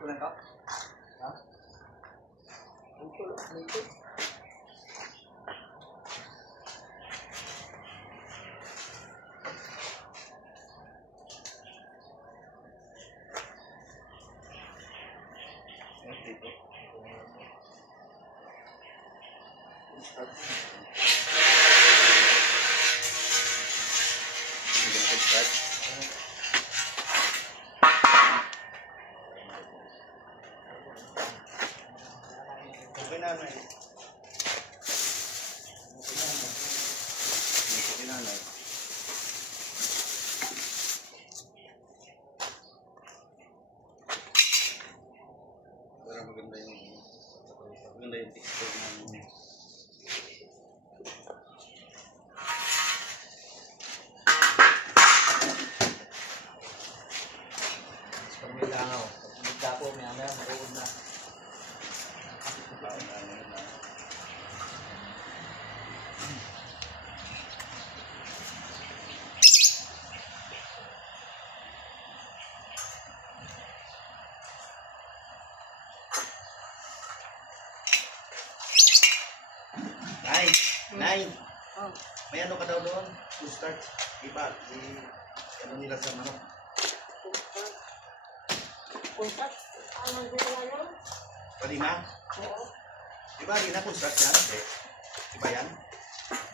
Ito lang ka? Ha? Ito lang. Ito. Maganda yung texture namin. Pag may langaw, pag nagdapo, may makuod na. Nay, may ano ka daw doon? To start, iba, ano nila sa manok? Contract? Anong ginawa nyo? Palima? Oo. Diba, di na construct yan? Diba yan?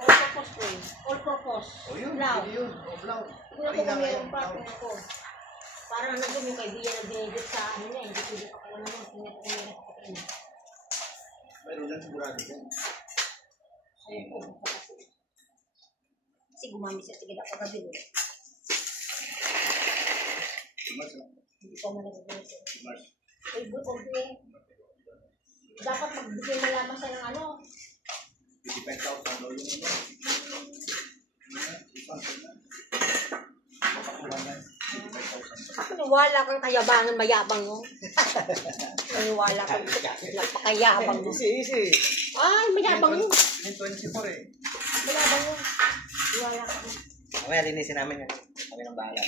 All purpose ko yun. All purpose. O yun, Blau. yun. O, blau. Tingnan ko kung mayroon pa. Tingnan ko. Parang nandun yung kaibigan na dinidit sa ano niya. Hindi pwede pa pala naman. Tingnan ko kung mayroon pa rin. Mayroon lang sigurado yan. Ayun ko. Kasi gumamit siya. Sige, dapat na din. Dimas na. Hindi pa man nagagawin siya. Dimas. Ay, buti. Dapat magbigay na lamang siya ng ano. 55,000 daw yung ano. Wala kang kayabangan, mayabang mo. Wala kang napakayabang mo. Easy. Ay, mayabang mo. 24 eh. Mayabang mo. Wala ka mo. Mamaya linisin namin yan. Kami ng bahala.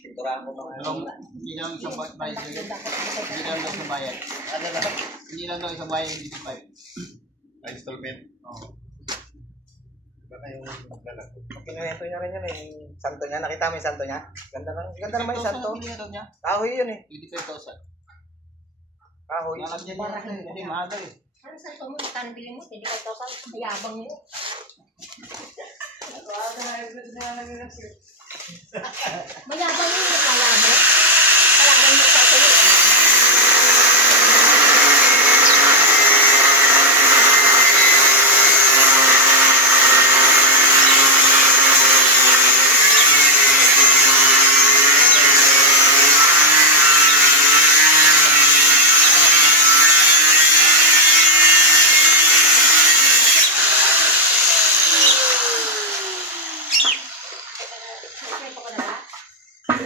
Pinturahan ko mga ano. Hindi lang isang bayad. Hindi lang isang bayad. Ano na? Hindi lang daw isang bayad yung 55. Installment? Oo. Baka yung maglalak. Kinuwento niya rin yun eh, yung santo niya. Nakita mo yung santo niya? Ganda naman yung santo. Hindi daw niya. Kahoy yun eh. 25,000. Kahoy. Nalagyan niya kasi hindi mahal eh. Ano sa ito mo? Ikan bili mo? 25,000. Mayabang mo. Mayabang mo. Kaya mo? Kailangan mo sa ito.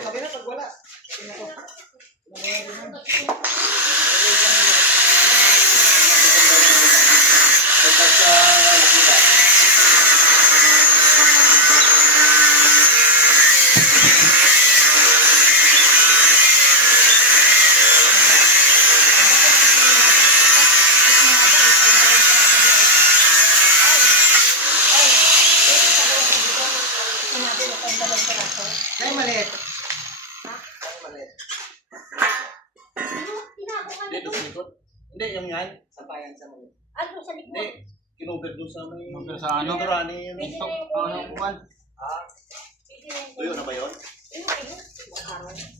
Sabi na pag wala. Kaya maliit. Kaya maliit. Hindi, doon sa likod. Hindi, yung yan. Sampayan sa maliit. Ano sa likod? Hindi. Kinuber doon sa may... Kinuber sa ano? Rani. TikTok. Ano kuman? Tuyo na ba yun? Ayun.